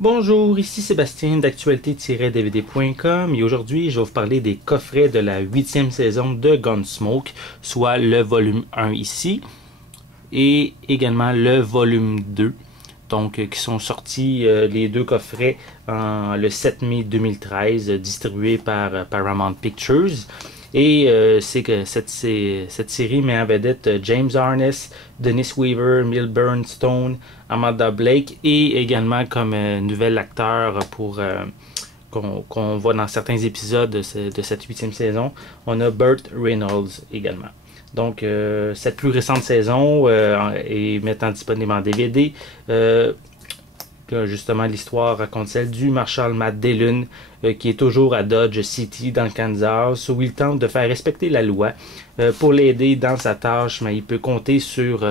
Bonjour, ici Sébastien d'actualité-dvd.com et aujourd'hui je vais vous parler des coffrets de la 8e saison de Gunsmoke, soit le volume 1 ici et également le volume 2, donc qui sont sortis les deux coffrets le 7 mai 2013, distribués par Paramount Pictures. Et c'est que cette série met en vedette James Arness, Dennis Weaver, Milburn Stone, Amanda Blake et également comme nouvel acteur pour qu'on voit dans certains épisodes de cette 8e saison, on a Burt Reynolds également. Donc cette plus récente saison est maintenant disponible en DVD. Justement, l'histoire raconte celle du marshal Matt Dillon qui est toujours à Dodge City dans le Kansas où il tente de faire respecter la loi. Pour l'aider dans sa tâche, mais il peut compter sur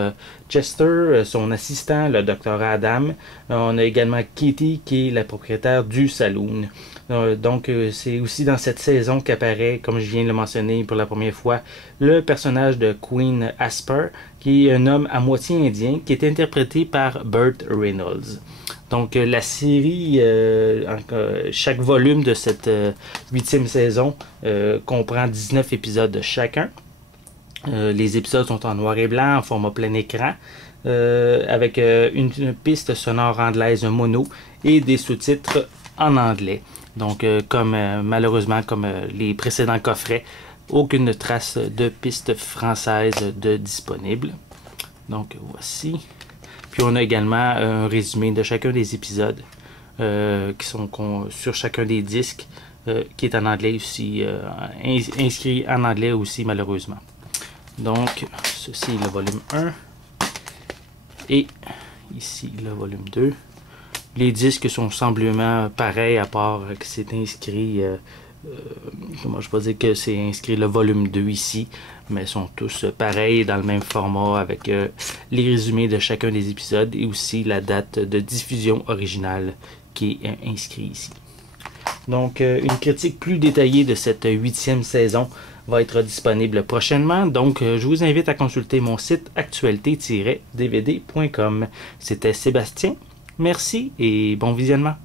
Chester, son assistant, le docteur Adam. On a également Kitty qui est la propriétaire du saloon. Donc c'est aussi dans cette saison qu'apparaît, comme je viens de le mentionner pour la première fois, le personnage de Queen Asper, qui est un homme à moitié indien, qui est interprété par Burt Reynolds. Donc la série, chaque volume de cette 8e saison comprend 19 épisodes chacun. Les épisodes sont en noir et blanc, en format plein écran, avec une piste sonore anglaise mono et des sous-titres en anglais. Donc malheureusement, comme les précédents coffrets, aucune trace de piste française de disponible. Donc voici. Puis on a également un résumé de chacun des épisodes qui sont sur chacun des disques, qui est en anglais aussi, inscrit en anglais aussi malheureusement. Donc ceci est le volume 1 et ici le volume 2. Les disques sont semblement pareils à part que c'est inscrit, comment je peux dire que c'est inscrit le volume 2 ici, mais sont tous pareils dans le même format avec les résumés de chacun des épisodes et aussi la date de diffusion originale qui est inscrite ici. Donc une critique plus détaillée de cette 8e saison va être disponible prochainement, donc je vous invite à consulter mon site actualité-dvd.com. C'était Sébastien, merci et bon visionnement.